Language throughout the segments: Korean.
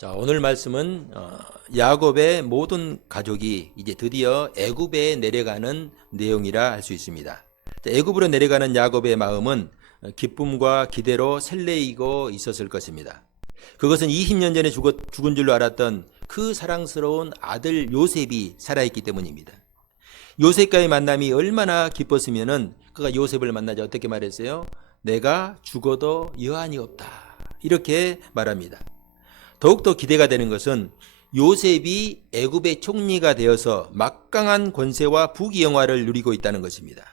자, 오늘 말씀은 야곱의 모든 가족이 이제 드디어 애굽에 내려가는 내용이라 할 수 있습니다. 자, 애굽으로 내려가는 야곱의 마음은 기쁨과 기대로 설레이고 있었을 것입니다. 그것은 20년 전에 죽은 줄로 알았던 그 사랑스러운 아들 요셉이 살아있기 때문입니다. 요셉과의 만남이 얼마나 기뻤으면은 그가 요셉을 만나자 어떻게 말했어요? 내가 죽어도 여한이 없다. 이렇게 말합니다. 더욱더 기대가 되는 것은 요셉이 애굽의 총리가 되어서 막강한 권세와 부귀영화를 누리고 있다는 것입니다.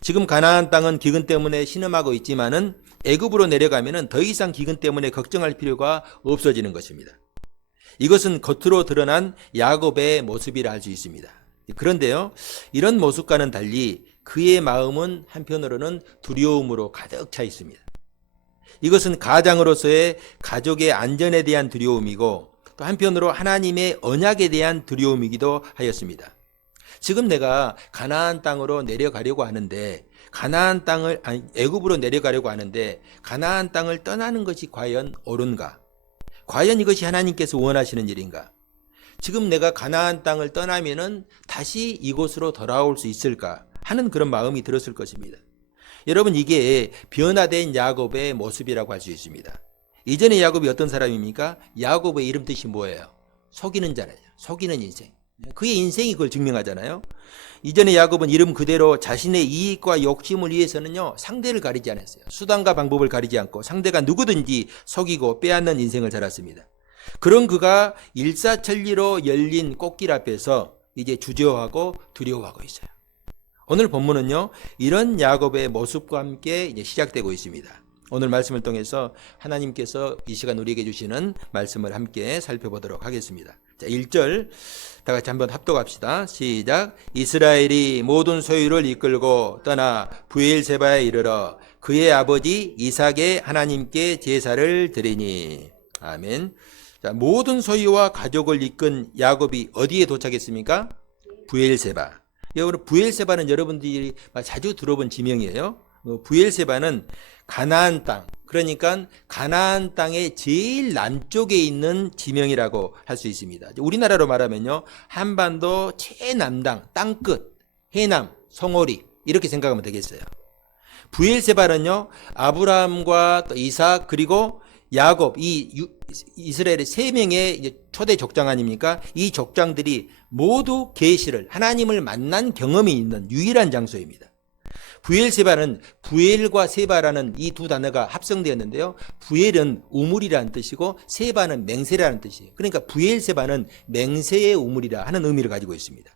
지금 가나안 땅은 기근 때문에 신음하고 있지만은 애굽으로 내려가면은 더 이상 기근 때문에 걱정할 필요가 없어지는 것입니다. 이것은 겉으로 드러난 야곱의 모습이라 할 수 있습니다. 그런데요, 이런 모습과는 달리 그의 마음은 한편으로는 두려움으로 가득 차 있습니다. 이것은 가장으로서의 가족의 안전에 대한 두려움이고 또 한편으로 하나님의 언약에 대한 두려움이기도 하였습니다. 지금 내가 가나안 땅으로 내려가려고 하는데 애굽으로 내려가려고 하는데 가나안 땅을 떠나는 것이 과연 옳은가? 과연 이것이 하나님께서 원하시는 일인가? 지금 내가 가나안 땅을 떠나면은 다시 이곳으로 돌아올 수 있을까 하는 그런 마음이 들었을 것입니다. 여러분, 이게 변화된 야곱의 모습이라고 할 수 있습니다. 이전에 야곱이 어떤 사람입니까? 야곱의 이름 뜻이 뭐예요? 속이는 자라요. 속이는 인생. 그의 인생이 그걸 증명하잖아요. 이전에 야곱은 이름 그대로 자신의 이익과 욕심을 위해서는요, 상대를 가리지 않았어요. 수단과 방법을 가리지 않고 상대가 누구든지 속이고 빼앗는 인생을 살았습니다. 그런 그가 일사천리로 열린 꽃길 앞에서 이제 주저하고 두려워하고 있어요. 오늘 본문은요, 이런 야곱의 모습과 함께 이제 시작되고 있습니다. 오늘 말씀을 통해서 하나님께서 이 시간 우리에게 주시는 말씀을 함께 살펴보도록 하겠습니다. 자, 1절 다 같이 한번 합독합시다. 시작. 이스라엘이 모든 소유를 이끌고 떠나 브엘세바에 이르러 그의 아버지 이삭의 하나님께 제사를 드리니. 아멘. 자, 모든 소유와 가족을 이끈 야곱이 어디에 도착했습니까? 브엘세바. 여러분, 브엘세바는 여러분들이 자주 들어본 지명이에요. 브엘세바는 가나안 땅, 그러니까 가나안 땅의 제일 남쪽에 있는 지명이라고 할 수 있습니다. 우리나라로 말하면요, 한반도 최남단, 땅끝, 해남, 송오리 이렇게 생각하면 되겠어요. 브엘세바는요, 아브라함과 또 이삭 그리고 야곱, 이 이스라엘의 세 명의 초대 족장 아닙니까? 이 족장들이 모두 계시를 하나님을 만난 경험이 있는 유일한 장소입니다. 부엘세바는 부엘과 세바라는 이 두 단어가 합성되었는데요. 부엘은 우물이라는 뜻이고 세바는 맹세라는 뜻이에요. 그러니까 부엘세바는 맹세의 우물이라 하는 의미를 가지고 있습니다.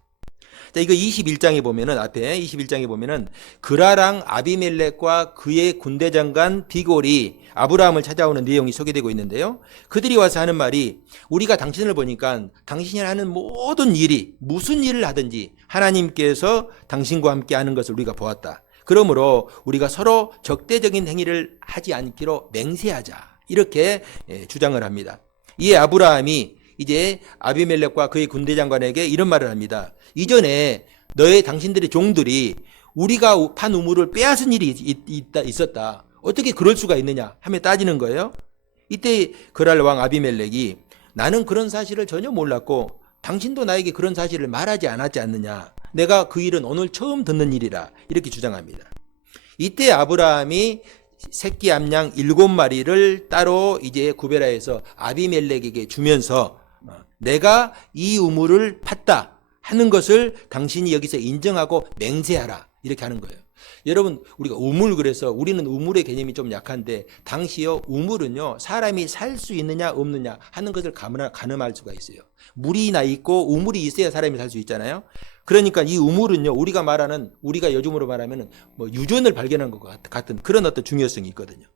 자, 이거 21장에 보면은 앞에 21장에 보면은 그라랑 아비멜렉과 그의 군대 장관 비골이 아브라함을 찾아오는 내용이 소개되고 있는데요. 그들이 와서 하는 말이 우리가 당신을 보니까 당신이 하는 모든 일이 무슨 일을 하든지 하나님께서 당신과 함께 하는 것을 우리가 보았다. 그러므로 우리가 서로 적대적인 행위를 하지 않기로 맹세하자. 이렇게 주장을 합니다. 이에 아브라함이 이제 아비멜렉과 그의 군대 장관에게 이런 말을 합니다. 이전에 당신들의 종들이 우리가 판 우물을 빼앗은 일이 있었다. 어떻게 그럴 수가 있느냐 하며 따지는 거예요. 이때 그랄 왕 아비멜렉이 나는 그런 사실을 전혀 몰랐고 당신도 나에게 그런 사실을 말하지 않았지 않느냐. 내가 그 일은 오늘 처음 듣는 일이라 이렇게 주장합니다. 이때 아브라함이 새끼 암양 7마리를 따로 이제 구별하여서 아비멜렉에게 주면서 내가 이 우물을 팠다 하는 것을 당신이 여기서 인정하고 맹세하라 이렇게 하는 거예요. 여러분, 우리가 우물, 그래서 우리는 우물의 개념이 좀 약한데 당시요 우물은요 사람이 살 수 있느냐 없느냐 하는 것을 가늠할 수가 있어요. 물이 나 있고 우물이 있어야 사람이 살 수 있잖아요. 그러니까 이 우물은요 우리가 요즘으로 말하면 뭐 유전을 발견한 것 같은 그런 어떤 중요성이 있거든요.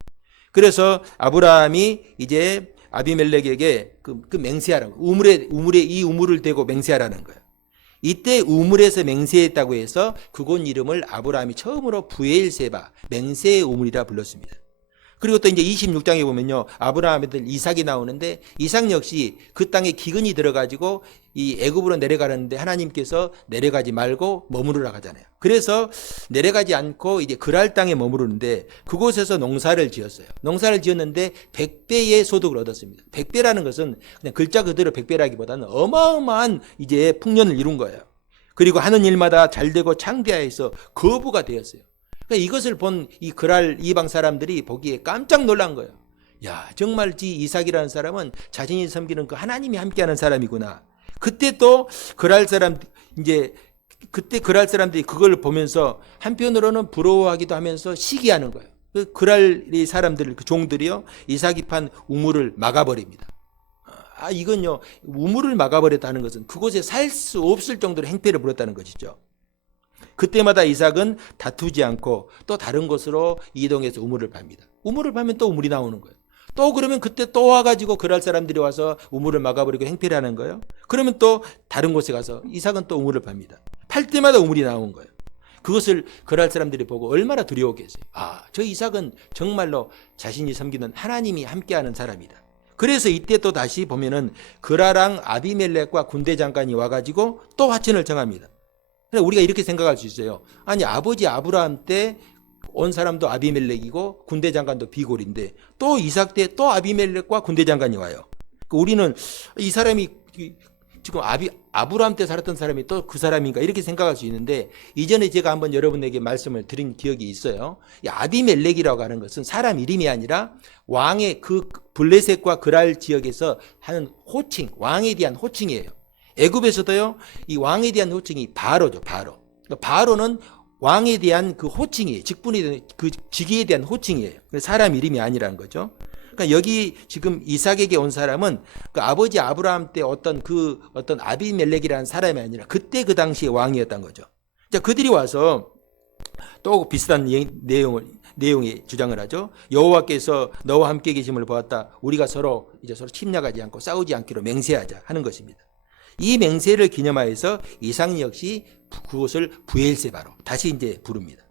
그래서 아브라함이 이제 아비멜렉에게 그 맹세하라고 우물에 이 우물을 대고 맹세하라는 거예요. 이때 우물에서 맹세했다고 해서 그곳 이름을 아브라함이 처음으로 부엘세바 맹세의 우물이라 불렀습니다. 그리고 또 이제 26장에 보면요, 아브라함의 아들 이삭이 나오는데 이삭 역시 그 땅에 기근이 들어가지고 이 애굽으로 내려가는데 하나님께서 내려가지 말고 머무르라 하잖아요. 그래서 내려가지 않고 이제 그랄 땅에 머무르는데 그곳에서 농사를 지었어요. 농사를 지었는데 100배의 소득을 얻었습니다. 100배라는 것은 그냥 글자 그대로 100배라기보다는 어마어마한 이제 풍년을 이룬 거예요. 그리고 하는 일마다 잘되고 창대하여서 거부가 되었어요. 그러니까 이것을 본 이 그랄 이방 사람들이 보기에 깜짝 놀란 거예요. 야, 정말 이 이삭이라는 사람은 자신이 섬기는 그 하나님이 함께하는 사람이구나. 그때 또 그랄 사람 이제 그때 그랄 사람들이 그걸 보면서 한편으로는 부러워하기도 하면서 시기하는 거예요. 그 그랄 사람들 그 종들이요, 이삭이 판 우물을 막아버립니다. 이건요, 우물을 막아버렸다는 것은 그곳에 살 수 없을 정도로 행패를 부렸다는 것이죠. 그때마다 이삭은 다투지 않고 또 다른 곳으로 이동해서 우물을 팝니다. 우물을 파면 또 우물이 나오는 거예요. 또 그러면 그때 또 와가지고 그랄 사람들이 와서 우물을 막아버리고 행패를 하는 거예요. 그러면 또 다른 곳에 가서 이삭은 또 우물을 팝니다. 팔 때마다 우물이 나온 거예요. 그것을 그랄 사람들이 보고 얼마나 두려웠겠어요. 저 이삭은 정말로 자신이 섬기는 하나님이 함께하는 사람이다. 그래서 이때 또 다시 보면은 그라랑 아비멜렉과 군대 장관이 와가지고 또 화친을 정합니다. 우리가 이렇게 생각할 수 있어요. 아니, 아버지 아브라함 때 온 사람도 아비멜렉이고 군대 장관도 비골인데 또 이삭 때 또 아비멜렉과 군대 장관이 와요. 우리는 이 사람이 지금 아브라함 때 살았던 사람이 또 그 사람인가 이렇게 생각할 수 있는데, 이전에 제가 한번 여러분에게 말씀을 드린 기억이 있어요. 이 아비멜렉이라고 하는 것은 사람 이름이 아니라 왕의 그 블레셋과 그랄 지역에서 하는 호칭, 왕에 대한 호칭이에요. 애굽에서도요, 이 왕에 대한 호칭이 바로죠, 바로. 바로는 왕에 대한 그 호칭이에요. 직분에 그 직위에 대한 호칭이에요. 사람 이름이 아니라는 거죠. 그러니까 여기 지금 이삭에게 온 사람은 그 아버지 아브라함 때 어떤 아비멜렉이라는 사람이 아니라 그때 그 당시에 왕이었던 거죠. 자, 그들이 와서 또 비슷한 내용의 주장을 하죠. 여호와께서 너와 함께 계심을 보았다. 우리가 서로 침략하지 않고 싸우지 않기로 맹세하자 하는 것입니다. 이 맹세를 기념하여서 이삭 역시 그곳을 부엘세바로 다시 이제 부릅니다.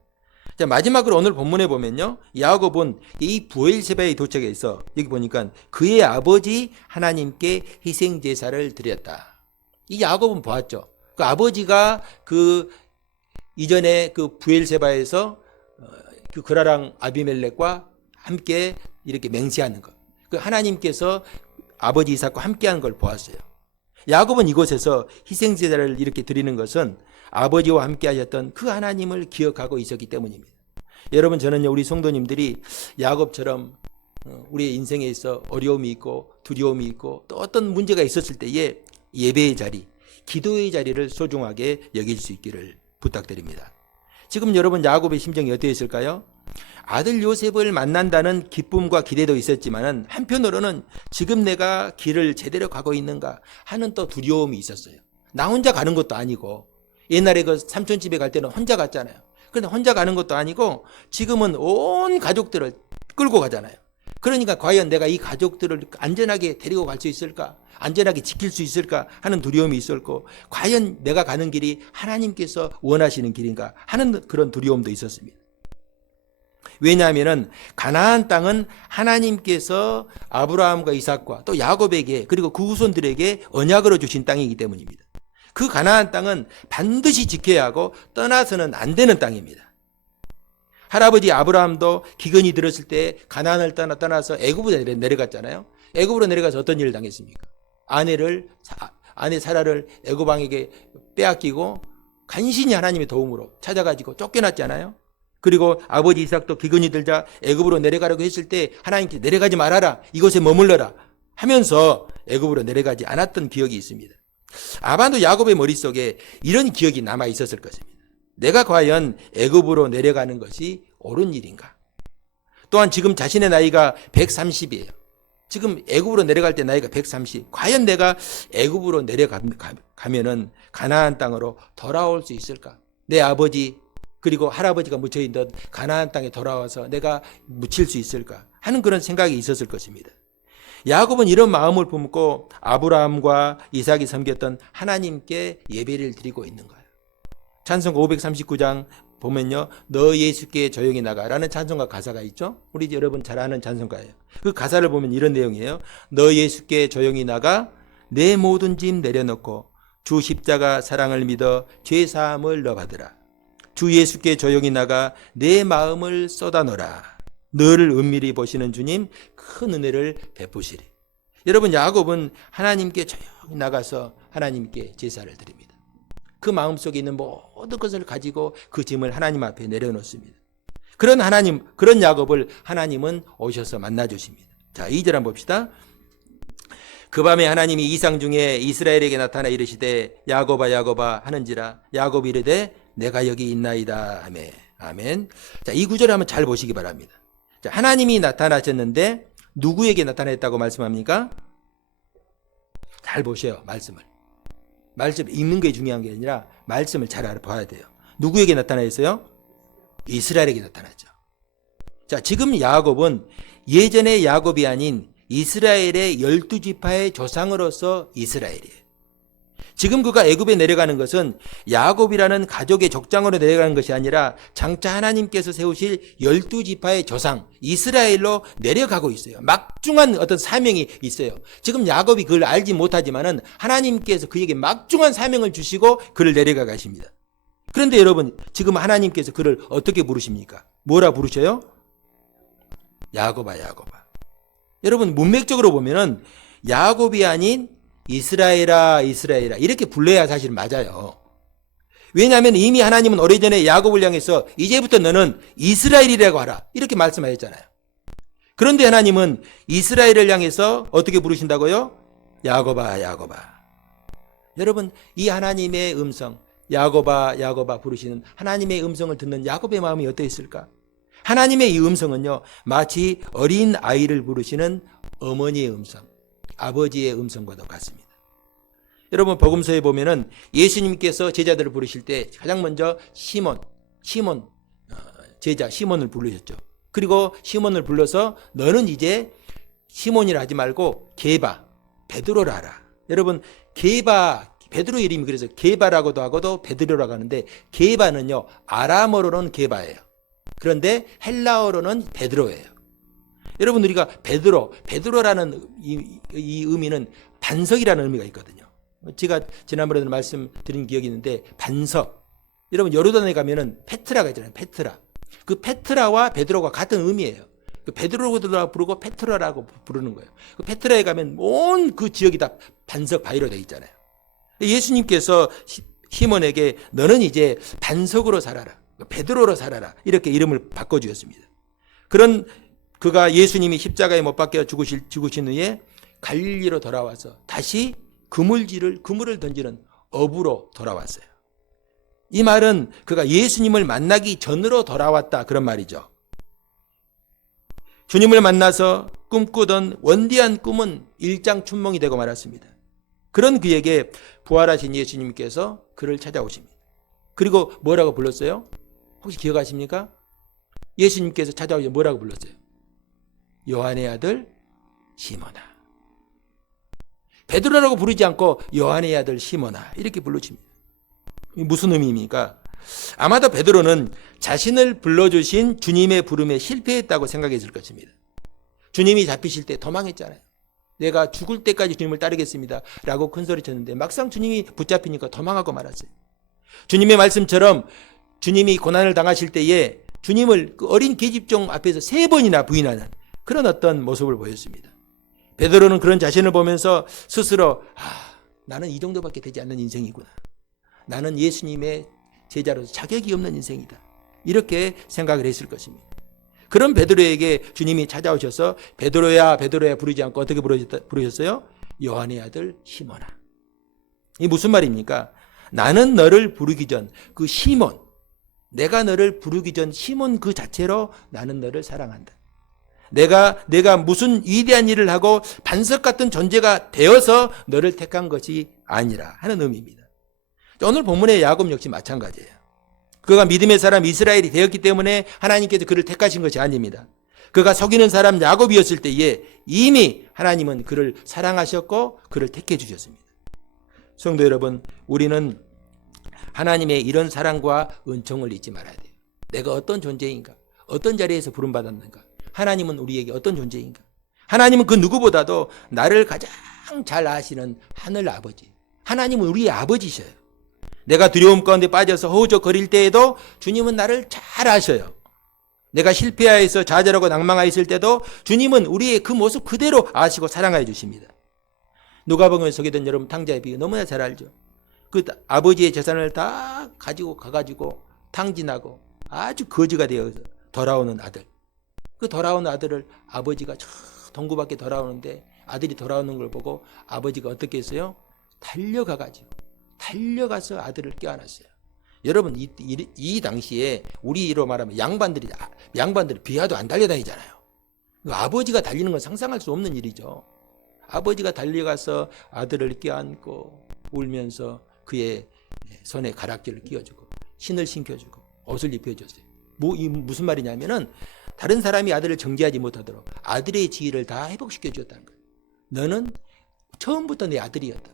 자, 마지막으로 오늘 본문에 보면요, 야곱은 이 부엘세바에 도착해서 여기 보니까 그의 아버지 하나님께 희생 제사를 드렸다. 이 야곱은 보았죠. 그 아버지가 그 이전에 그 부엘세바에서 그 그라랑 아비멜렉과 함께 이렇게 맹세하는 것, 그 하나님께서 아버지 이삭과 함께하는 걸 보았어요. 야곱은 이곳에서 희생 제사를 이렇게 드리는 것은 아버지와 함께 하셨던 그 하나님을 기억하고 있었기 때문입니다. 여러분, 저는요, 우리 성도님들이 야곱처럼 우리의 인생에 있어 어려움이 있고 두려움이 있고 또 어떤 문제가 있었을 때에 예배의 자리, 기도의 자리를 소중하게 여길 수 있기를 부탁드립니다. 지금 여러분 야곱의 심정이 어떠했을까요? 아들 요셉을 만난다는 기쁨과 기대도 있었지만은 한편으로는 지금 내가 길을 제대로 가고 있는가 하는 또 두려움이 있었어요. 나 혼자 가는 것도 아니고, 옛날에 그 삼촌 집에 갈 때는 혼자 갔잖아요. 그런데 혼자 가는 것도 아니고 지금은 온 가족들을 끌고 가잖아요. 그러니까 과연 내가 이 가족들을 안전하게 데리고 갈 수 있을까? 안전하게 지킬 수 있을까 하는 두려움이 있었고, 과연 내가 가는 길이 하나님께서 원하시는 길인가 하는 그런 두려움도 있었습니다. 왜냐하면 가나안 땅은 하나님께서 아브라함과 이삭과 또 야곱에게 그리고 그 후손들에게 언약으로 주신 땅이기 때문입니다. 그 가나안 땅은 반드시 지켜야 하고 떠나서는 안 되는 땅입니다. 할아버지 아브라함도 기근이 들었을 때 가나안을 떠나서 애굽으로 내려갔잖아요. 애굽으로 내려가서 어떤 일을 당했습니까? 아내 사라를 애굽 왕에게 빼앗기고 간신히 하나님의 도움으로 찾아가지고 쫓겨났잖아요. 그리고 아버지 이삭도 기근이 들자 애굽으로 내려가려고 했을 때 하나님께 내려가지 말아라, 이곳에 머물러라 하면서 애굽으로 내려가지 않았던 기억이 있습니다. 아마도 야곱의 머릿속에 이런 기억이 남아 있었을 것입니다. 내가 과연 애굽으로 내려가는 것이 옳은 일인가? 또한 지금 자신의 나이가 130이에요. 지금 애굽으로 내려갈 때 나이가 130. 과연 내가 애굽으로 내려가면은 가나안 땅으로 돌아올 수 있을까? 내 아버지 그리고 할아버지가 묻혀있던 가나안 땅에 돌아와서 내가 묻힐 수 있을까 하는 그런 생각이 있었을 것입니다. 야곱은 이런 마음을 품고 아브라함과 이삭이 섬겼던 하나님께 예배를 드리고 있는 거예요. 찬송가 539장 보면요, 너 예수께 조용히 나가라는 찬송가 가사가 있죠. 우리 여러분 잘 아는 찬송가예요. 그 가사를 보면 이런 내용이에요. 너 예수께 조용히 나가 내 모든 짐 내려놓고 주 십자가 사랑을 믿어 죄 사함을 너 받으라. 주 예수께 조용히 나가 내 마음을 쏟아놓으라. 너를 은밀히 보시는 주님 큰 은혜를 베푸시리. 여러분, 야곱은 하나님께 조용히 나가서 하나님께 제사를 드립니다. 그 마음속에 있는 모든 것을 가지고 그 짐을 하나님 앞에 내려놓습니다. 그런 하나님, 그런 야곱을 하나님은 오셔서 만나주십니다. 자, 2절 한번 봅시다. 그 밤에 하나님이 이상 중에 이스라엘에게 나타나 이르시되 야곱아 야곱아 하는지라. 야곱이 이르되 내가 여기 있나이다. 아멘. 아멘. 자, 이 구절을 한번 잘 보시기 바랍니다. 자, 하나님이 나타나셨는데 누구에게 나타났다고 말씀합니까? 잘 보셔요, 말씀을. 말씀 읽는 게 중요한 게 아니라 말씀을 잘 알아봐야 돼요. 누구에게 나타나셨어요? 이스라엘에게 나타났죠. 자, 지금 야곱은 예전의 야곱이 아닌 이스라엘의 12지파의 조상으로서 이스라엘이에요. 지금 그가 애굽에 내려가는 것은 야곱이라는 가족의 족장으로 내려가는 것이 아니라 장차 하나님께서 세우실 12지파의 조상 이스라엘로 내려가고 있어요. 막중한 어떤 사명이 있어요. 지금 야곱이 그걸 알지 못하지만은 하나님께서 그에게 막중한 사명을 주시고 그를 내려가 가십니다. 그런데 여러분, 지금 하나님께서 그를 어떻게 부르십니까? 뭐라 부르셔요? 야곱아 야곱아. 여러분, 문맥적으로 보면은 야곱이 아닌 이스라엘아 이스라엘아 이렇게 불러야 사실 맞아요. 왜냐하면 이미 하나님은 오래전에 야곱을 향해서 이제부터 너는 이스라엘이라고 하라 이렇게 말씀하셨잖아요. 그런데 하나님은 이스라엘을 향해서 어떻게 부르신다고요? 야곱아 야곱아. 여러분, 이 하나님의 음성 야곱아 야곱아 부르시는 하나님의 음성을 듣는 야곱의 마음이 어떠했을까? 하나님의 이 음성은요, 마치 어린 아이를 부르시는 어머니의 음성, 아버지의 음성과도 같습니다. 여러분, 복음서에 보면은 예수님께서 제자들을 부르실 때 가장 먼저 시몬 제자 시몬을 부르셨죠. 그리고 시몬을 불러서 너는 이제 시몬이라 하지 말고 게바 베드로라 하라. 여러분, 게바 베드로 이름이 그래서 게바라고도 하고도 베드로라고 하는데, 게바는요 아람어로는 게바예요. 그런데 헬라어로는 베드로예요. 여러분, 우리가 베드로라는 이 의미는 반석이라는 의미가 있거든요. 제가 지난번에도 말씀드린 기억이 있는데, 반석. 여러분, 요르단에 가면은 페트라가 있잖아요. 페트라. 그 페트라와 베드로가 같은 의미예요. 그 베드로라고 부르고 페트라라고 부르는 거예요. 그 페트라에 가면 온 그 지역이 다 반석 바위로 되어 있잖아요. 예수님께서 시몬에게 너는 이제 반석으로 살아라. 베드로로 살아라. 이렇게 이름을 바꿔주셨습니다. 그런 그가 예수님이 십자가에 못 박혀 죽으신 후에 갈릴리로 돌아와서 다시 그물을 던지는 어부로 돌아왔어요. 이 말은 그가 예수님을 만나기 전으로 돌아왔다 그런 말이죠. 주님을 만나서 꿈꾸던 원대한 꿈은 일장춘몽이 되고 말았습니다. 그런 그에게 부활하신 예수님께서 그를 찾아오십니다. 그리고 뭐라고 불렀어요? 혹시 기억하십니까? 예수님께서 찾아오셔서 뭐라고 불렀어요? 요한의 아들 시몬아. 베드로라고 부르지 않고 요한의 아들 시몬아 이렇게 부르십니다. 무슨 의미입니까? 아마도 베드로는 자신을 불러주신 주님의 부름에 실패했다고 생각했을 것입니다. 주님이 잡히실 때 도망했잖아요. 내가 죽을 때까지 주님을 따르겠습니다 라고 큰소리쳤는데 막상 주님이 붙잡히니까 도망하고 말았어요. 주님의 말씀처럼 주님이 고난을 당하실 때에 주님을 그 어린 계집종 앞에서 3번이나 부인하는 그런 어떤 모습을 보였습니다. 베드로는 그런 자신을 보면서 스스로 나는 이 정도밖에 되지 않는 인생이구나. 나는 예수님의 제자로서 자격이 없는 인생이다. 이렇게 생각을 했을 것입니다. 그런 베드로에게 주님이 찾아오셔서 베드로야 베드로야 부르지 않고 어떻게 부르셨어요? 요한의 아들 시몬아. 이게 무슨 말입니까? 나는 너를 부르기 전 그 시몬, 내가 너를 부르기 전 시몬 그 자체로 나는 너를 사랑한다. 내가 무슨 위대한 일을 하고 반석 같은 존재가 되어서 너를 택한 것이 아니라 하는 의미입니다. 오늘 본문의 야곱 역시 마찬가지예요. 그가 믿음의 사람 이스라엘이 되었기 때문에 하나님께서 그를 택하신 것이 아닙니다. 그가 속이는 사람 야곱이었을 때에 이미 하나님은 그를 사랑하셨고 그를 택해 주셨습니다. 성도 여러분, 우리는 하나님의 이런 사랑과 은총을 잊지 말아야 돼요. 내가 어떤 존재인가? 어떤 자리에서 부름받았는가? 하나님은 우리에게 어떤 존재인가? 하나님은 그 누구보다도 나를 가장 잘 아시는 하늘 아버지. 하나님은 우리의 아버지셔요. 내가 두려움 가운데 빠져서 허우적거릴 때에도 주님은 나를 잘 아셔요. 내가 실패하여서 좌절하고 낭망하였을 때도 주님은 우리의 그 모습 그대로 아시고 사랑하여 주십니다. 누가복음에 소개된 여러분 탕자의 비유 너무나 잘 알죠. 그 아버지의 재산을 다 가지고 가가지고 탕진하고 아주 거지가 되어서 돌아오는 아들. 그 돌아오는 아들을 아버지가 저 동구 밖에 돌아오는데 아들이 돌아오는 걸 보고 아버지가 어떻게 했어요? 달려가서 아들을 껴안았어요. 여러분 이 당시에 우리로 말하면 양반들이 비하도 안 달려다니잖아요. 아버지가 달리는 건 상상할 수 없는 일이죠. 아버지가 달려가서 아들을 껴안고 울면서 그의 손에 가락지를 끼워주고 신을 신겨주고 옷을 입혀줬어요. 무슨 말이냐면은 다른 사람이 아들을 정죄하지 못하도록 아들의 지위를 다 회복시켜 주었다는 거예요. 너는 처음부터 내 아들이었다.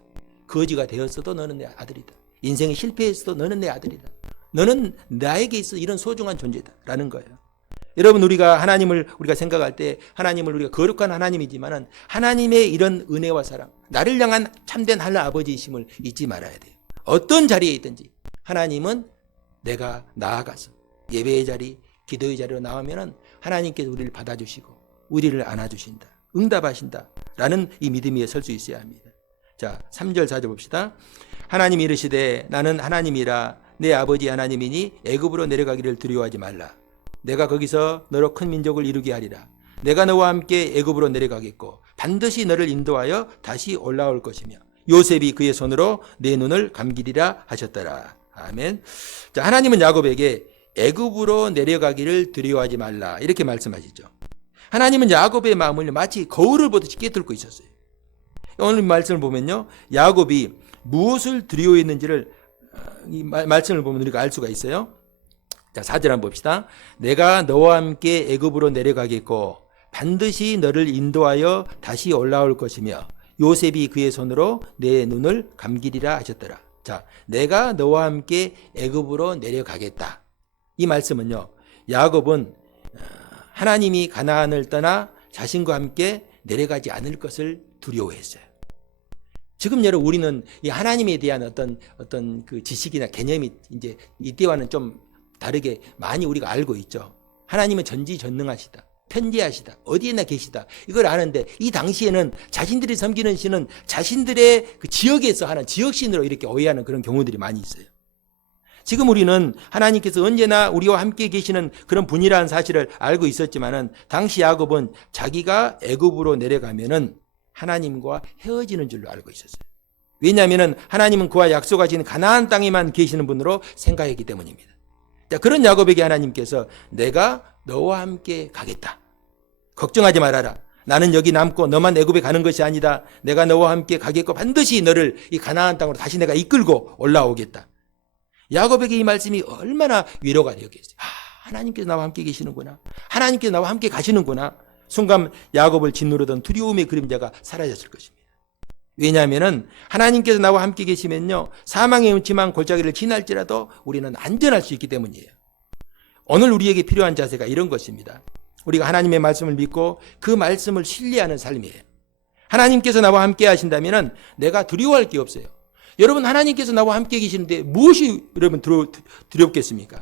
거지가 되었어도 너는 내 아들이다. 인생에 실패했어도 너는 내 아들이다. 너는 나에게 있어 이런 소중한 존재다 라는 거예요. 여러분 우리가 하나님을 우리가 생각할 때 하나님을 우리가 거룩한 하나님이지만은 하나님의 이런 은혜와 사랑, 나를 향한 참된 하나님 아버지이심을 잊지 말아야 돼요. 어떤 자리에 있든지 하나님은 내가 나아가서 예배의 자리, 기도의 자리로 나오면은 하나님께서 우리를 받아주시고 우리를 안아주신다, 응답하신다 라는 이 믿음 위에 설 수 있어야 합니다. 자, 3절 4절 봅시다. 하나님이 이르시되 나는 하나님이라 내 아버지 하나님이니 애굽으로 내려가기를 두려워하지 말라. 내가 거기서 너로 큰 민족을 이루게 하리라. 내가 너와 함께 애굽으로 내려가겠고 반드시 너를 인도하여 다시 올라올 것이며 요셉이 그의 손으로 내 눈을 감기리라 하셨더라. 아멘. 자, 하나님은 야곱에게 애굽으로 내려가기를 두려워하지 말라 이렇게 말씀하시죠. 하나님은 야곱의 마음을 마치 거울을 보듯이 깨뚫고 있었어요. 오늘 말씀을 보면요, 야곱이 무엇을 두려워했는지를 이 말씀을 보면 우리가 알 수가 있어요. 자, 4절 한번 봅시다. 내가 너와 함께 애굽으로 내려가겠고 반드시 너를 인도하여 다시 올라올 것이며 요셉이 그의 손으로 내 눈을 감기리라 하셨더라. 자, 내가 너와 함께 애굽으로 내려가겠다. 이 말씀은요, 야곱은 하나님이 가나안을 떠나 자신과 함께 내려가지 않을 것을 두려워했어요. 지금 여러분 우리는 이 하나님에 대한 어떤 그 지식이나 개념이 이제 이때와는 좀 다르게 많이 우리가 알고 있죠. 하나님은 전지전능하시다, 편재하시다, 어디에나 계시다 이걸 아는데 이 당시에는 자신들이 섬기는 신은 자신들의 그 지역에서 하는 지역신으로 이렇게 오해하는 그런 경우들이 많이 있어요. 지금 우리는 하나님께서 언제나 우리와 함께 계시는 그런 분이라는 사실을 알고 있었지만은 당시 야곱은 자기가 애굽으로 내려가면은 하나님과 헤어지는 줄로 알고 있었어요. 왜냐하면은 하나님은 그와 약속하신 가나안 땅에만 계시는 분으로 생각했기 때문입니다. 자, 그런 야곱에게 하나님께서 내가 너와 함께 가겠다. 걱정하지 말아라. 나는 여기 남고 너만 애굽에 가는 것이 아니다. 내가 너와 함께 가겠고 반드시 너를 이 가나안 땅으로 다시 내가 이끌고 올라오겠다. 야곱에게 이 말씀이 얼마나 위로가 되었겠어요. 하나님께서 나와 함께 계시는구나. 하나님께서 나와 함께 가시는구나. 순간 야곱을 짓누르던 두려움의 그림자가 사라졌을 것입니다. 왜냐하면 하나님께서 나와 함께 계시면요, 사망의 음침한 골짜기를 지날지라도 우리는 안전할 수 있기 때문이에요. 오늘 우리에게 필요한 자세가 이런 것입니다. 우리가 하나님의 말씀을 믿고 그 말씀을 신뢰하는 삶이에요. 하나님께서 나와 함께 하신다면 내가 두려워할 게 없어요. 여러분, 하나님께서 나와 함께 계시는데 무엇이 여러분 두렵겠습니까?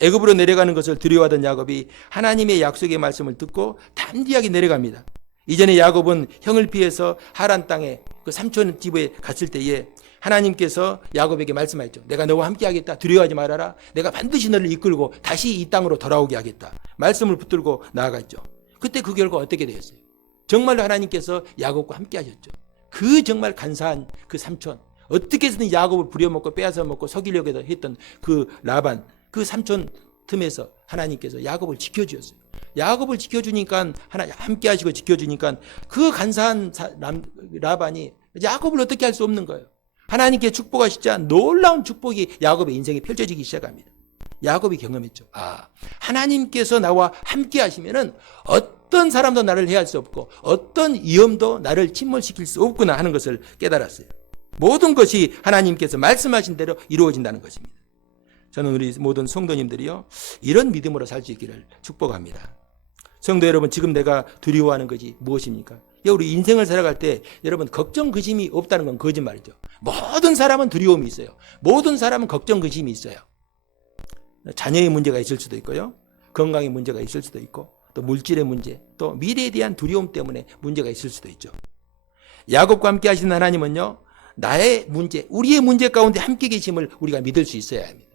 애굽으로 내려가는 것을 두려워하던 야곱이 하나님의 약속의 말씀을 듣고 담대하게 내려갑니다. 이전에 야곱은 형을 피해서 하란 땅에 그 삼촌 집에 갔을 때에 하나님께서 야곱에게 말씀하셨죠. 내가 너와 함께 하겠다. 두려워하지 말아라. 내가 반드시 너를 이끌고 다시 이 땅으로 돌아오게 하겠다. 말씀을 붙들고 나아갔죠. 그때 그 결과 어떻게 되었어요? 정말로 하나님께서 야곱과 함께 하셨죠. 그 정말 간사한 그 삼촌, 어떻게 해서든 야곱을 부려먹고 빼앗아 먹고 속이려고 했던 그 라반, 그 삼촌 틈에서 하나님께서 야곱을 지켜주셨어요. 야곱을 지켜주니까 함께 하시고 지켜주니까 그 간사한 라반이 야곱을 어떻게 할 수 없는 거예요. 하나님께 축복하시자 놀라운 축복이 야곱의 인생에 펼쳐지기 시작합니다. 야곱이 경험했죠. 하나님께서 나와 함께 하시면은 어떤 사람도 나를 해할 수 없고 어떤 위험도 나를 침몰시킬 수 없구나 하는 것을 깨달았어요. 모든 것이 하나님께서 말씀하신 대로 이루어진다는 것입니다. 저는 우리 모든 성도님들이요, 이런 믿음으로 살 수 있기를 축복합니다. 성도 여러분, 지금 내가 두려워하는 것이 무엇입니까? 우리 인생을 살아갈 때 여러분, 걱정 근심이 없다는 건 거짓말이죠. 모든 사람은 두려움이 있어요. 모든 사람은 걱정 근심이 있어요. 자녀의 문제가 있을 수도 있고요, 건강의 문제가 있을 수도 있고, 또 물질의 문제, 또 미래에 대한 두려움 때문에 문제가 있을 수도 있죠. 야곱과 함께 하시는 하나님은요, 나의 문제, 우리의 문제 가운데 함께 계심을 우리가 믿을 수 있어야 합니다.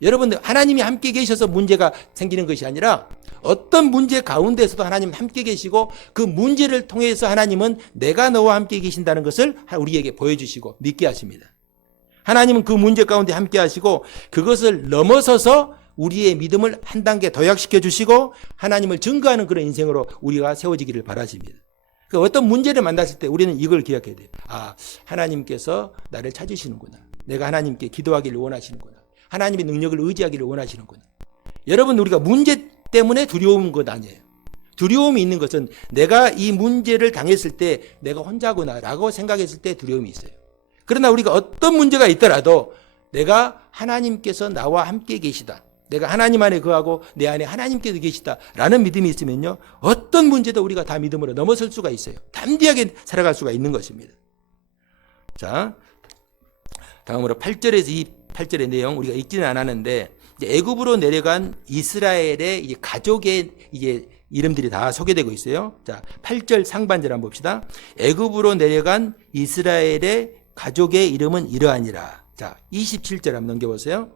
여러분들, 하나님이 함께 계셔서 문제가 생기는 것이 아니라 어떤 문제 가운데서도 하나님 함께 계시고, 그 문제를 통해서 하나님은 내가 너와 함께 계신다는 것을 우리에게 보여주시고 믿게 하십니다. 하나님은 그 문제 가운데 함께 하시고, 그것을 넘어서서 우리의 믿음을 한 단계 도약시켜 주시고 하나님을 증거하는 그런 인생으로 우리가 세워지기를 바라십니다. 그러니까 어떤 문제를 만났을 때 우리는 이걸 기억해야 돼요. 하나님께서 나를 찾으시는구나. 내가 하나님께 기도하기를 원하시는구나. 하나님의 능력을 의지하기를 원하시는구나. 여러분, 우리가 문제 때문에 두려운 것 아니에요. 두려움이 있는 것은 내가 이 문제를 당했을 때 내가 혼자구나 라고 생각했을 때 두려움이 있어요. 그러나 우리가 어떤 문제가 있더라도 내가 하나님께서 나와 함께 계시다, 내가 하나님 안에 거하고 내 안에 하나님께서 계시다라는 믿음이 있으면요, 어떤 문제도 우리가 다 믿음으로 넘어설 수가 있어요. 담대하게 살아갈 수가 있는 것입니다. 자, 다음으로 8절에서 이 8절의 내용 우리가 읽지는 않았는데, 애굽으로 내려간 이스라엘의 이제 가족의 이제 이름들이 다 소개되고 있어요. 자, 8절 상반절 한번 봅시다. 애굽으로 내려간 이스라엘의 가족의 이름은 이러하니라. 자, 27절 한번 넘겨보세요.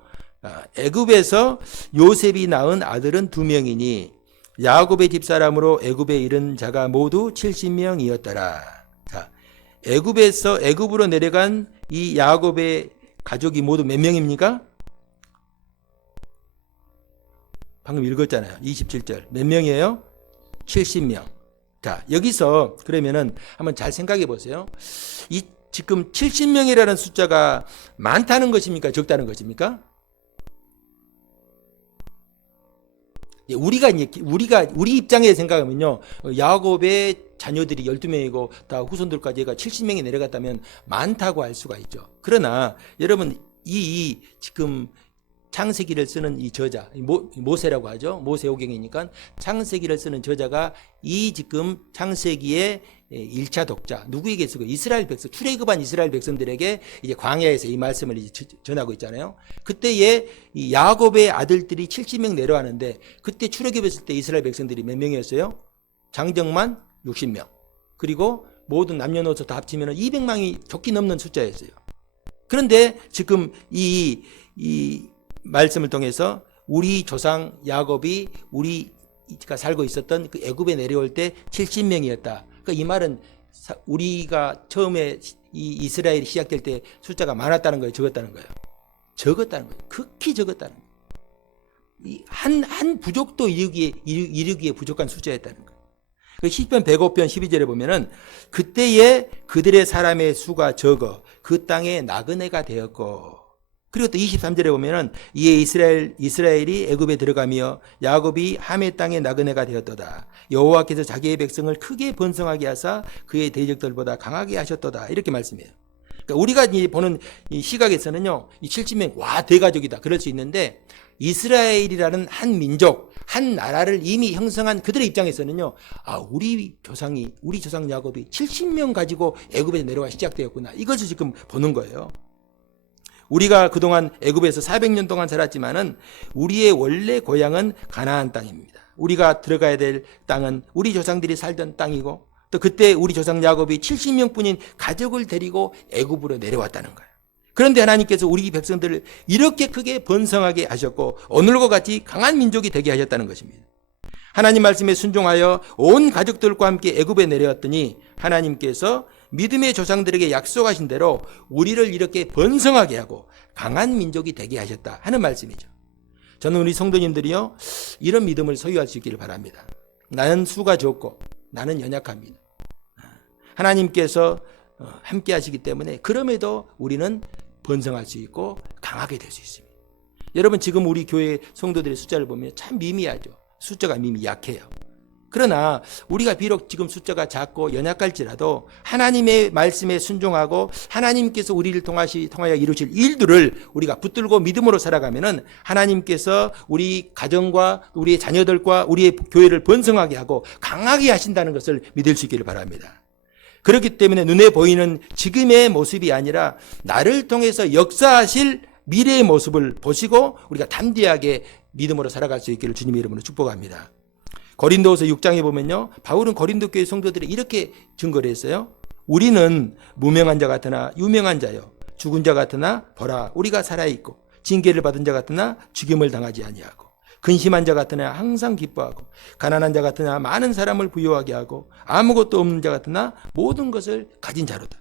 애굽에서 요셉이 낳은 아들은 2명이니 야곱의 집사람으로 애굽에 이른 자가 모두 70명이었더라. 자, 애굽으로 내려간 이 야곱의 가족이 모두 몇 명입니까? 방금 읽었잖아요. 27절. 몇 명이에요? 70명. 자, 여기서 그러면은 한번 잘 생각해 보세요. 이 지금 70명이라는 숫자가 많다는 것입니까? 적다는 것입니까? 우리 입장에 생각하면요, 야곱의 자녀들이 12명이고 다 후손들까지 해가 70명이 내려갔다면 많다고 할 수가 있죠. 그러나 여러분, 이 지금 창세기를 쓰는 이 저자, 모세라고 하죠. 모세오경이니까 창세기를 쓰는 저자가 이 지금 창세기의 1차 독자, 누구에게 쓰고? 이스라엘 백성, 출애굽한 이스라엘 백성들에게 이제 광야에서 이 말씀을 이제 전하고 있잖아요. 그때에 이 야곱의 아들들이 70명 내려왔는데, 그때 출애굽했을 때 이스라엘 백성들이 몇 명이었어요? 장정만 60명. 그리고 모든 남녀노소 다 합치면 200명이 좋게 넘는 숫자였어요. 그런데 지금 이 말씀을 통해서 우리 조상 야곱이 우리가 살고 있었던 그 애굽에 내려올 때 70명이었다. 그러니까 이 말은 우리가 처음에 이 이스라엘이 시작될 때 숫자가 많았다는 거예요, 적었다는 거예요? 적었다는 거예요. 극히 적었다는 거예요. 한 부족도 이루기에 부족한 숫자였다는 거예요. 시편 105편 12절에 보면은 그때에 그들의 사람의 수가 적어 그 땅에 나그네가 되었고, 그리고 또 23절에 보면은 이에 이스라엘이 애굽에 들어가며 야곱이 함의 땅에 나그네가 되었도다. 여호와께서 자기의 백성을 크게 번성하게 하사 그의 대적들보다 강하게 하셨도다. 이렇게 말씀해요. 그러니까 우리가 보는 이 시각에서는요, 이 70명 와 대가족이다 그럴 수 있는데, 이스라엘이라는 한 민족, 한 나라를 이미 형성한 그들의 입장에서는요, 우리 조상 야곱이 70명 가지고 애굽에 내려와 시작되었구나, 이것을 지금 보는 거예요. 우리가 그동안 애굽에서 400년 동안 살았지만은 우리의 원래 고향은 가나안 땅입니다. 우리가 들어가야 될 땅은 우리 조상들이 살던 땅이고, 또 그때 우리 조상 야곱이 70명뿐인 가족을 데리고 애굽으로 내려왔다는 거예요. 그런데 하나님께서 우리 백성들을 이렇게 크게 번성하게 하셨고 오늘과 같이 강한 민족이 되게 하셨다는 것입니다. 하나님 말씀에 순종하여 온 가족들과 함께 애굽에 내려왔더니 하나님께서 믿음의 조상들에게 약속하신 대로 우리를 이렇게 번성하게 하고 강한 민족이 되게 하셨다 하는 말씀이죠. 저는 우리 성도님들이요, 이런 믿음을 소유할 수 있기를 바랍니다. 나는 수가 적고 나는 연약합니다. 하나님께서 함께 하시기 때문에 그럼에도 우리는 번성할 수 있고 강하게 될 수 있습니다. 여러분, 지금 우리 교회 성도들의 숫자를 보면 참 미미하죠. 숫자가 약해요. 그러나 우리가 비록 지금 숫자가 작고 연약할지라도 하나님의 말씀에 순종하고 하나님께서 우리를 통하여 이루실 일들을 우리가 붙들고 믿음으로 살아가면은 하나님께서 우리 가정과 우리의 자녀들과 우리의 교회를 번성하게 하고 강하게 하신다는 것을 믿을 수 있기를 바랍니다. 그렇기 때문에 눈에 보이는 지금의 모습이 아니라 나를 통해서 역사하실 미래의 모습을 보시고 우리가 담대하게 믿음으로 살아갈 수 있기를 주님의 이름으로 축복합니다. 고린도후서 6장에 보면요, 바울은 고린도 교회 성도들이 이렇게 증거를 했어요. 우리는 무명한 자 같으나 유명한 자요, 죽은 자 같으나 보라 우리가 살아있고, 징계를 받은 자 같으나 죽임을 당하지 아니하고, 근심한 자 같으나 항상 기뻐하고, 가난한 자 같으나 많은 사람을 부유하게 하고, 아무것도 없는 자 같으나 모든 것을 가진 자로다.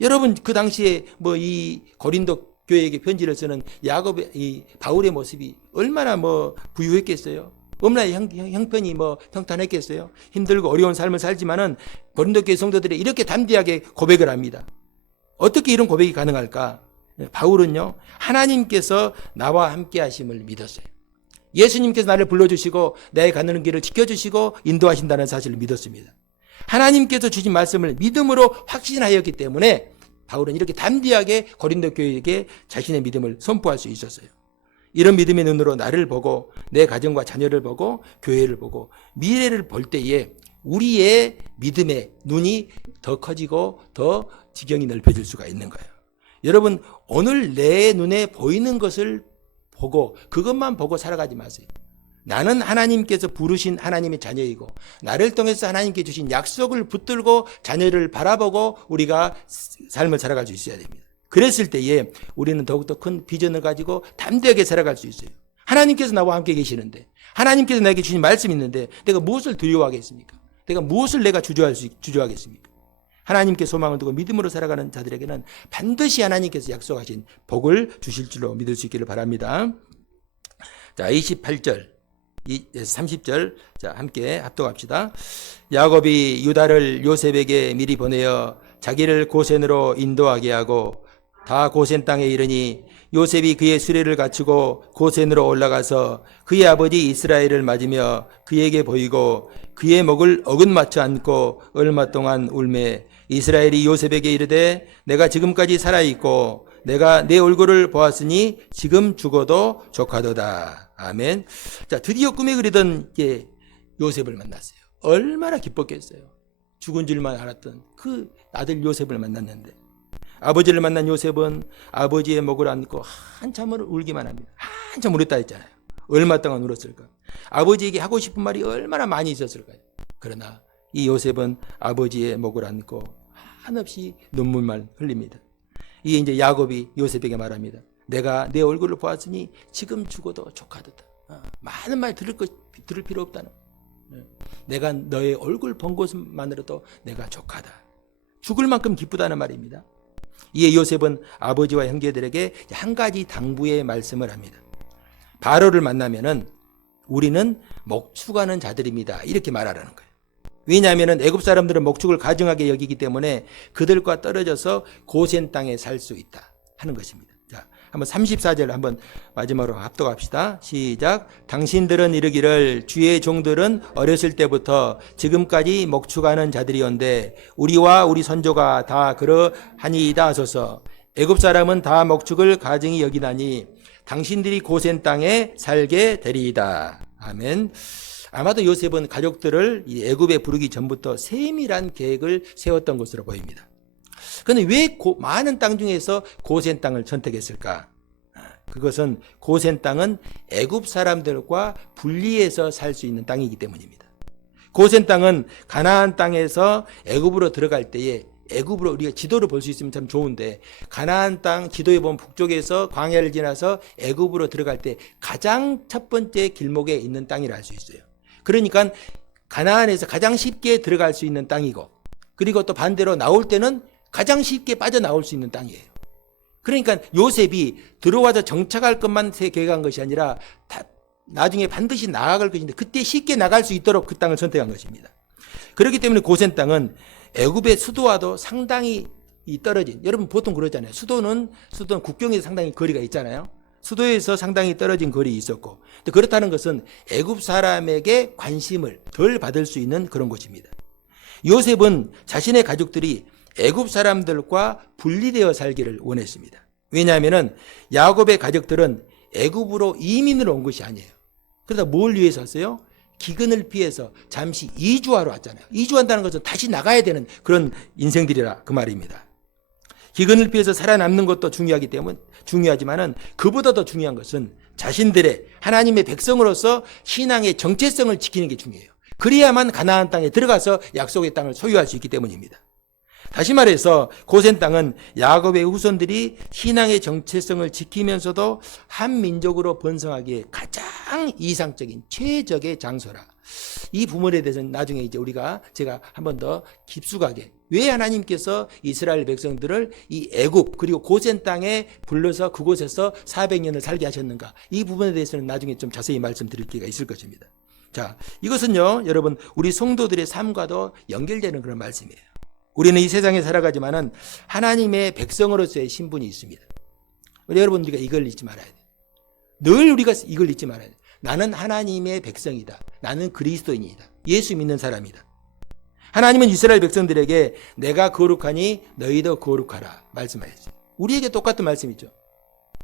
여러분, 그 당시에 이 고린도 교회에게 편지를 쓰는 야곱의 이 바울의 모습이 얼마나 부유했겠어요. 얼마나 형편이 평탄했겠어요. 힘들고 어려운 삶을 살지만은 고린도 교회 성도들이 이렇게 담대하게 고백을 합니다. 어떻게 이런 고백이 가능할까? 바울은요, 하나님께서 나와 함께 하심을 믿었어요. 예수님께서 나를 불러주시고 내 가는 길을 지켜주시고 인도하신다는 사실을 믿었습니다. 하나님께서 주신 말씀을 믿음으로 확신하였기 때문에 바울은 이렇게 담대하게 고린도 교회에게 자신의 믿음을 선포할 수 있었어요. 이런 믿음의 눈으로 나를 보고 내 가정과 자녀를 보고 교회를 보고 미래를 볼 때에 우리의 믿음의 눈이 더 커지고 더 지경이 넓혀질 수가 있는 거예요. 여러분, 오늘 내 눈에 보이는 것을 보고 그것만 보고 살아가지 마세요. 나는 하나님께서 부르신 하나님의 자녀이고 나를 통해서 하나님께 주신 약속을 붙들고 자녀를 바라보고 우리가 삶을 살아갈 수 있어야 됩니다. 그랬을 때에 우리는 더욱더 큰 비전을 가지고 담대하게 살아갈 수 있어요. 하나님께서 나와 함께 계시는데, 하나님께서 나에게 주신 말씀이 있는데 내가 무엇을 두려워하겠습니까? 무엇을 주저하겠습니까? 하나님께 소망을 두고 믿음으로 살아가는 자들에게는 반드시 하나님께서 약속하신 복을 주실 줄로 믿을 수 있기를 바랍니다. 자, 28절, 30절, 자, 함께 합독합시다. 야곱이 유다를 요셉에게 미리 보내어 자기를 고센으로 인도하게 하고 다 고센 땅에 이르니 요셉이 그의 수레를 갖추고 고센으로 올라가서 그의 아버지 이스라엘을 맞으며 그에게 보이고 그의 목을 어긋맞춰 안고 얼마 동안 울매 이스라엘이 요셉에게 이르되 내가 지금까지 살아있고 내가 내 얼굴을 보았으니 지금 죽어도 족하도다. 아멘. 자, 드디어 꿈에 그리던 요셉을 만났어요. 얼마나 기뻤겠어요. 죽은 줄만 알았던 그 아들 요셉을 만났는데, 아버지를 만난 요셉은 아버지의 목을 안고 한참을 울기만 합니다. 한참 울었다 했잖아요. 얼마 동안 울었을까? 아버지에게 하고 싶은 말이 얼마나 많이 있었을까요? 그러나 이 요셉은 아버지의 목을 안고 한없이 눈물만 흘립니다. 이게 이제 야곱이 요셉에게 말합니다. 내가 내 얼굴을 보았으니 지금 죽어도 족하도다. 많은 말 들을 필요 없다는. 내가 너의 얼굴 본 것만으로도 내가 족하다. 죽을 만큼 기쁘다는 말입니다. 이에 요셉은 아버지와 형제들에게 한 가지 당부의 말씀을 합니다. 바로를 만나면은 우리는 목축하는 자들입니다. 이렇게 말하라는 거예요. 왜냐하면 애굽 사람들은 목축을 가증하게 여기기 때문에 그들과 떨어져서 고센 땅에 살 수 있다 하는 것입니다. 자, 한번 34절 한번 마지막으로 합독합시다. 시작. 당신들은 이르기를 주의 종들은 어렸을 때부터 지금까지 목축하는 자들이온데 우리와 우리 선조가 다 그러하니이다 하소서. 애굽 사람은 다 목축을 가증히 여기나니 당신들이 고센 땅에 살게 되리이다. 아멘. 아마도 요셉은 가족들을 이 애굽에 부르기 전부터 세밀한 계획을 세웠던 것으로 보입니다. 그런데 왜 많은 땅 중에서 고센 땅을 선택했을까? 그것은 고센 땅은 애굽 사람들과 분리해서 살 수 있는 땅이기 때문입니다. 고센 땅은 가나안 땅에서 애굽으로 들어갈 때에 애굽으로 우리가 지도를 볼 수 있으면 참 좋은데, 가나안 땅 지도에 보면 북쪽에서 광야를 지나서 애굽으로 들어갈 때 가장 첫 번째 길목에 있는 땅이라 할 수 있어요. 그러니까 가나안에서 가장 쉽게 들어갈 수 있는 땅이고, 그리고 또 반대로 나올 때는 가장 쉽게 빠져나올 수 있는 땅이에요. 그러니까 요셉이 들어와서 정착할 것만 계획한 것이 아니라 나중에 반드시 나아갈 것인데 그때 쉽게 나갈 수 있도록 그 땅을 선택한 것입니다. 그렇기 때문에 고센 땅은 애굽의 수도와도 상당히 떨어진, 여러분 보통 그러잖아요. 수도는 국경에서 상당히 거리가 있잖아요. 수도에서 상당히 떨어진 거리에 있었고, 또 그렇다는 것은 애굽 사람에게 관심을 덜 받을 수 있는 그런 곳입니다. 요셉은 자신의 가족들이 애굽 사람들과 분리되어 살기를 원했습니다. 왜냐하면 야곱의 가족들은 애굽으로 이민을 온 것이 아니에요. 그러다 뭘 위해서 왔어요? 기근을 피해서 잠시 이주하러 왔잖아요. 이주한다는 것은 다시 나가야 되는 그런 인생들이라 그 말입니다. 기근을 피해서 살아남는 것도 중요하기 때문에 중요하지만은 그보다 더 중요한 것은 자신들의 하나님의 백성으로서 신앙의 정체성을 지키는 게 중요해요. 그래야만 가나안 땅에 들어가서 약속의 땅을 소유할 수 있기 때문입니다. 다시 말해서 고센 땅은 야곱의 후손들이 신앙의 정체성을 지키면서도 한 민족으로 번성하기에 가장 이상적인 최적의 장소라. 이 부분에 대해서는 나중에 이제 제가 한 번 더 깊숙하게 왜 하나님께서 이스라엘 백성들을 이 애굽 그리고 고센 땅에 불러서 그곳에서 400년을 살게 하셨는가, 이 부분에 대해서는 나중에 좀 자세히 말씀드릴 기회가 있을 것입니다. 자, 이것은요 여러분 우리 성도들의 삶과도 연결되는 그런 말씀이에요. 우리는 이 세상에 살아가지만은 하나님의 백성으로서의 신분이 있습니다. 우리 여러분, 우리가 이걸 잊지 말아야 돼요. 늘 우리가 이걸 잊지 말아야 돼요. 나는 하나님의 백성이다. 나는 그리스도인이다. 예수 믿는 사람이다. 하나님은 이스라엘 백성들에게 내가 거룩하니 너희도 거룩하라 말씀하셨어요. 우리에게 똑같은 말씀이죠.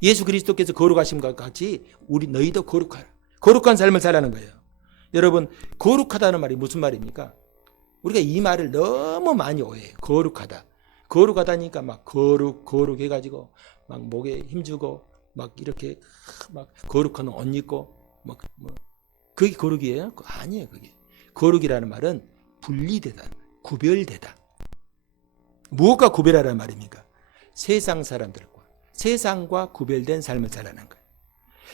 예수 그리스도께서 거룩하심과 같이 너희도 거룩하라. 거룩한 삶을 살라는 거예요. 여러분, 거룩하다는 말이 무슨 말입니까? 우리가 이 말을 너무 많이 오해해요. 거룩하다. 거룩하다니까 막 거룩해가지고 막 목에 힘주고 막 이렇게 막 거룩한 옷 입고 그게 거룩이에요? 아니에요. 그게 거룩이라는 말은 분리되다, 구별되다. 무엇과 구별하라는 말입니까? 세상 사람들과 세상과 구별된 삶을 살라는 거예요.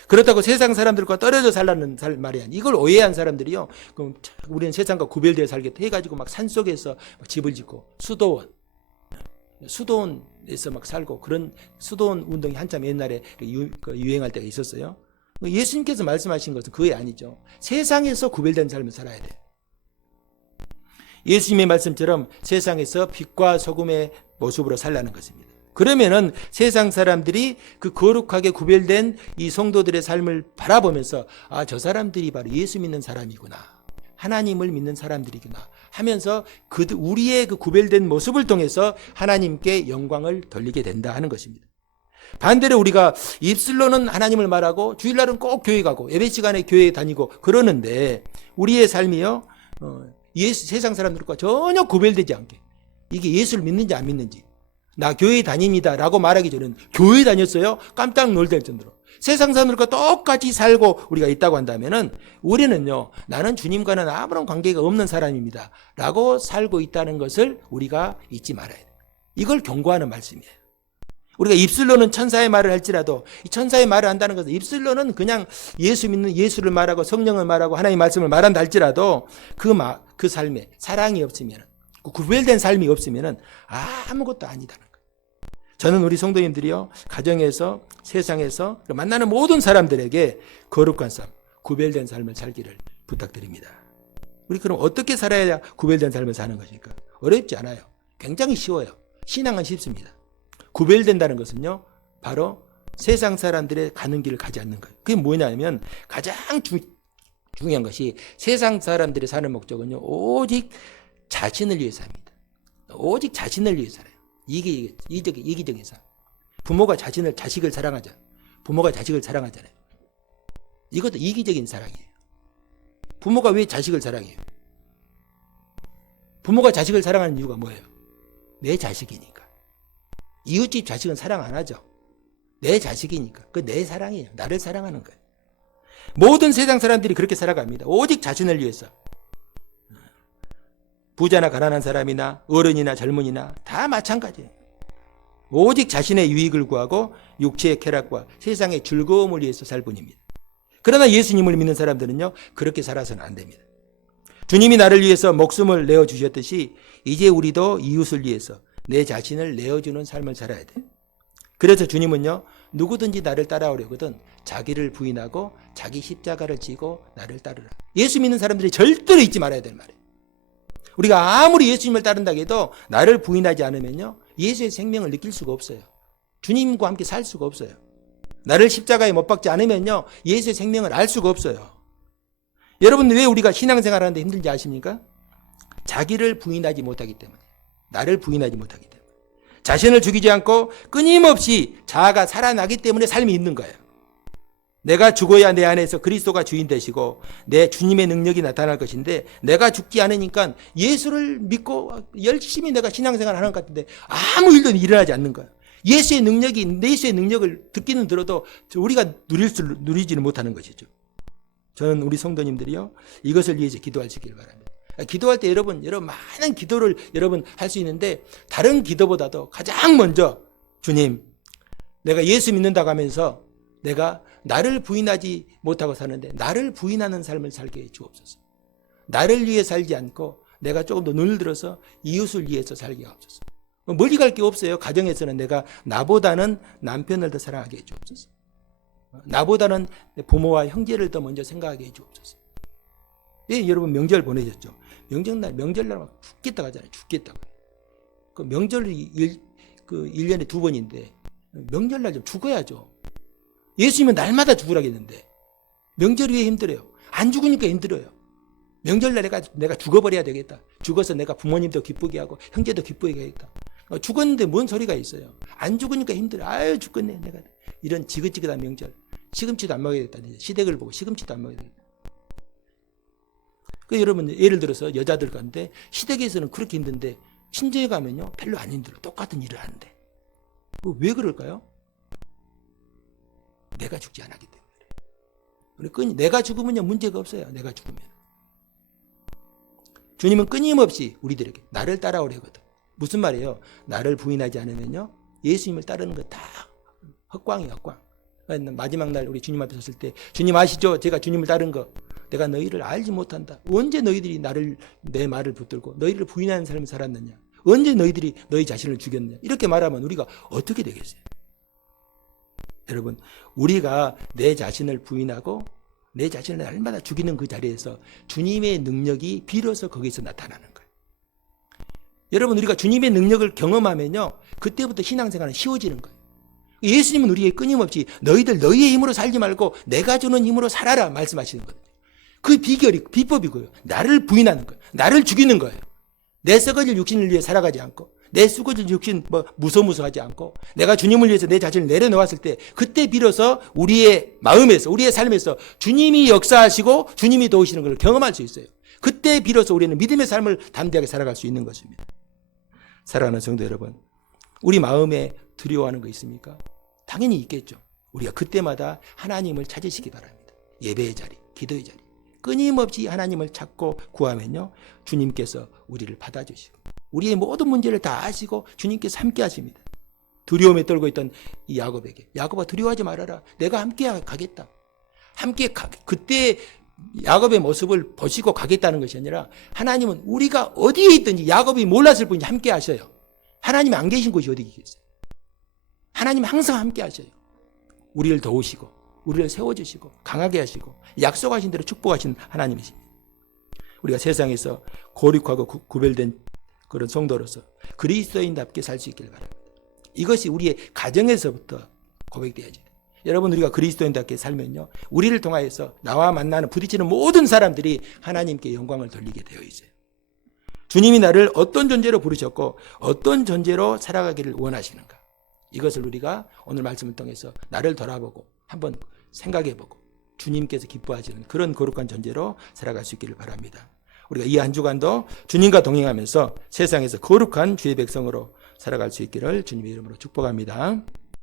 그렇다고 세상 사람들과 떨어져 살라는 말이 아니에요. 이걸 오해한 사람들이요, 그럼 우리는 세상과 구별되어 살겠다 해가지고 막 산속에서 집을 짓고 수도원에서 막 살고, 그런 수도원 운동이 한참 옛날에 유행할 때가 있었어요. 예수님께서 말씀하신 것은 그게 아니죠. 세상에서 구별된 삶을 살아야 돼요. 예수님의 말씀처럼 세상에서 빛과 소금의 모습으로 살라는 것입니다. 그러면은 세상 사람들이 그 거룩하게 구별된 이 성도들의 삶을 바라보면서 저 사람들이 바로 예수 믿는 사람이구나, 하나님을 믿는 사람들이구나 하면서 우리의 그 구별된 모습을 통해서 하나님께 영광을 돌리게 된다 하는 것입니다. 반대로 우리가 입술로는 하나님을 말하고 주일날은 꼭 교회 가고 예배 시간에 교회에 다니고 그러는데 우리의 삶이요 세상 사람들과 전혀 구별되지 않게, 이게 예수를 믿는지 안 믿는지, 나 교회 다닙니다 라고 말하기 전에는 교회 다녔어요? 깜짝 놀랄 정도로 세상 사람들과 똑같이 살고 우리가 있다고 한다면은 우리는요, 나는 주님과는 아무런 관계가 없는 사람입니다 라고 살고 있다는 것을 우리가 잊지 말아야 돼요. 이걸 경고하는 말씀이에요. 우리가 입술로는 천사의 말을 할지라도 이 천사의 말을 한다는 것은 입술로는 그냥 예수를 말하고 성령을 말하고 하나님의 말씀을 말한다 할지라도 그 삶에 사랑이 없으면, 구별된 삶이 없으면 아무것도 아니다는 거예요. 저는 우리 성도님들이요, 가정에서 세상에서 만나는 모든 사람들에게 거룩한 삶, 구별된 삶을 살기를 부탁드립니다. 우리 그럼 어떻게 살아야 구별된 삶을 사는 것입니까? 어렵지 않아요. 굉장히 쉬워요. 신앙은 쉽습니다. 구별된다는 것은요, 바로 세상 사람들의 가는 길을 가지 않는 거예요. 그게 뭐냐면 가장 중요한 것이 세상 사람들이 사는 목적은요, 오직 자신을 위해 삽니다. 오직 자신을 위해 살아요. 이기적인 삶. 부모가 자식을 사랑하잖아요. 부모가 자식을 사랑하잖아요. 이것도 이기적인 사랑이에요. 부모가 왜 자식을 사랑해요? 부모가 자식을 사랑하는 이유가 뭐예요? 내 자식이니까. 이웃집 자식은 사랑 안 하죠. 내 자식이니까. 그 내 사랑이에요. 나를 사랑하는 거예요. 모든 세상 사람들이 그렇게 살아갑니다. 오직 자신을 위해서. 부자나 가난한 사람이나 어른이나 젊은이나 다 마찬가지예요. 오직 자신의 유익을 구하고 육체의 쾌락과 세상의 즐거움을 위해서 살 뿐입니다. 그러나 예수님을 믿는 사람들은요, 그렇게 살아서는 안 됩니다. 주님이 나를 위해서 목숨을 내어주셨듯이 이제 우리도 이웃을 위해서 내 자신을 내어주는 삶을 살아야 돼요. 그래서 주님은요, 누구든지 나를 따라오려거든 자기를 부인하고 자기 십자가를 지고 나를 따르라. 예수 믿는 사람들이 절대로 잊지 말아야 될 말이에요. 우리가 아무리 예수님을 따른다고 해도 나를 부인하지 않으면요, 예수의 생명을 느낄 수가 없어요. 주님과 함께 살 수가 없어요. 나를 십자가에 못 박지 않으면요, 예수의 생명을 알 수가 없어요. 여러분, 왜 우리가 신앙생활 하는데 힘든지 아십니까? 자기를 부인하지 못하기 때문에. 나를 부인하지 못하기 때문에. 자신을 죽이지 않고 끊임없이 자아가 살아나기 때문에 삶이 있는 거예요. 내가 죽어야 내 안에서 그리스도가 주인 되시고 내 주님의 능력이 나타날 것인데, 내가 죽지 않으니까 예수를 믿고 열심히 내가 신앙생활을 하는 것 같은데 아무 일도 일어나지 않는 거예요. 예수의 능력을 듣기는 들어도 우리가 누리지는 못하는 것이죠. 저는 우리 성도님들이요, 이것을 위해서 기도하시길 바랍니다. 기도할 때 여러분 많은 기도를 여러분 할 수 있는데, 다른 기도보다도 가장 먼저, 주님, 내가 예수 믿는다고 하면서 내가 나를 부인하지 못하고 사는데 나를 부인하는 삶을 살게 해 주옵소서. 나를 위해 살지 않고 내가 조금 더 눈을 들어서 이웃을 위해서 살게 하옵소서. 멀리 갈 게 없어요. 가정에서는 내가 나보다는 남편을 더 사랑하게 해 주옵소서. 나보다는 부모와 형제를 더 먼저 생각하게 해 주옵소서. 예, 여러분 명절 보내셨죠? 명절날 막 죽겠다고 하잖아요. 죽겠다고. 그 명절이 1년에 2번인데 명절날 좀 죽어야죠. 예수님은 날마다 죽으라겠는데 명절 위에 힘들어요. 안 죽으니까 힘들어요. 명절날 내가 죽어버려야 되겠다. 죽어서 내가 부모님도 기쁘게 하고 형제도 기쁘게 하겠다. 죽었는데 뭔 소리가 있어요. 안 죽으니까 힘들어. 아유, 죽겠네 내가. 이런 지긋지긋한 명절. 시금치도 안 먹어야겠다. 시댁을 보고 시금치도 안 먹어야겠다. 그 여러분, 예를 들어서 여자들 가운데 시댁에서는 그렇게 힘든데 친정에 가면요 별로 안 힘들어. 똑같은 일을 하는데. 왜 그럴까요? 내가 죽지 않았기 때문에. 내가 죽으면요 문제가 없어요. 내가 죽으면. 주님은 끊임없이 우리들에게 나를 따라오려거든. 무슨 말이에요? 나를 부인하지 않으면요 예수님을 따르는 거 다 헛광이에요. 헛광. 마지막 날 우리 주님 앞에 섰을 때, 주님 아시죠? 제가 주님을 따른 거. 내가 너희를 알지 못한다. 언제 너희들이 내 말을 붙들고 너희를 부인하는 삶을 살았느냐? 언제 너희들이 너희 자신을 죽였느냐? 이렇게 말하면 우리가 어떻게 되겠어요? 여러분, 우리가 내 자신을 부인하고 내 자신을 날마다 죽이는 그 자리에서 주님의 능력이 비로소 거기서 나타나는 거예요. 여러분, 우리가 주님의 능력을 경험하면요 그때부터 신앙생활은 쉬워지는 거예요. 예수님은 우리에게 끊임없이 너희들 너희의 힘으로 살지 말고 내가 주는 힘으로 살아라 말씀하시는 거예요. 그 비법이고요. 나를 부인하는 거예요. 나를 죽이는 거예요. 내 썩어질 육신을 위해 살아가지 않고, 내 썩어질 육신 무소무소하지 않고, 내가 주님을 위해서 내 자신을 내려놓았을 때, 그때 비로소 우리의 마음에서, 우리의 삶에서 주님이 역사하시고 주님이 도우시는 걸 경험할 수 있어요. 그때 비로소 우리는 믿음의 삶을 담대하게 살아갈 수 있는 것입니다. 사랑하는 성도 여러분, 우리 마음에 두려워하는 거 있습니까? 당연히 있겠죠. 우리가 그때마다 하나님을 찾으시기 바랍니다. 예배의 자리, 기도의 자리. 끊임없이 하나님을 찾고 구하면요 주님께서 우리를 받아주시고 우리의 모든 문제를 다 아시고 주님께서 함께 하십니다. 두려움에 떨고 있던 이 야곱에게, 야곱아 두려워하지 말아라. 내가 함께 가겠다. 그때 야곱의 모습을 보시고 가겠다는 것이 아니라, 하나님은 우리가 어디에 있든지 야곱이 몰랐을 뿐이지 함께 하셔요. 하나님이 안 계신 곳이 어디 있겠어요? 하나님은 항상 함께 하셔요. 우리를 도우시고 우리를 세워주시고 강하게 하시고 약속하신 대로 축복하신 하나님이십니다. 우리가 세상에서 거룩하고 구별된 그런 성도로서 그리스도인답게 살 수 있기를 바랍니다. 이것이 우리의 가정에서부터 고백되어야죠. 여러분, 우리가 그리스도인답게 살면요 우리를 통하여서 나와 만나는 부딪히는 모든 사람들이 하나님께 영광을 돌리게 되어 있어요. 주님이 나를 어떤 존재로 부르셨고 어떤 존재로 살아가기를 원하시는가, 이것을 우리가 오늘 말씀을 통해서 나를 돌아보고 한번 생각해보고 주님께서 기뻐하시는 그런 거룩한 존재로 살아갈 수 있기를 바랍니다. 우리가 이 한 주간도 주님과 동행하면서 세상에서 거룩한 주의 백성으로 살아갈 수 있기를 주님의 이름으로 축복합니다.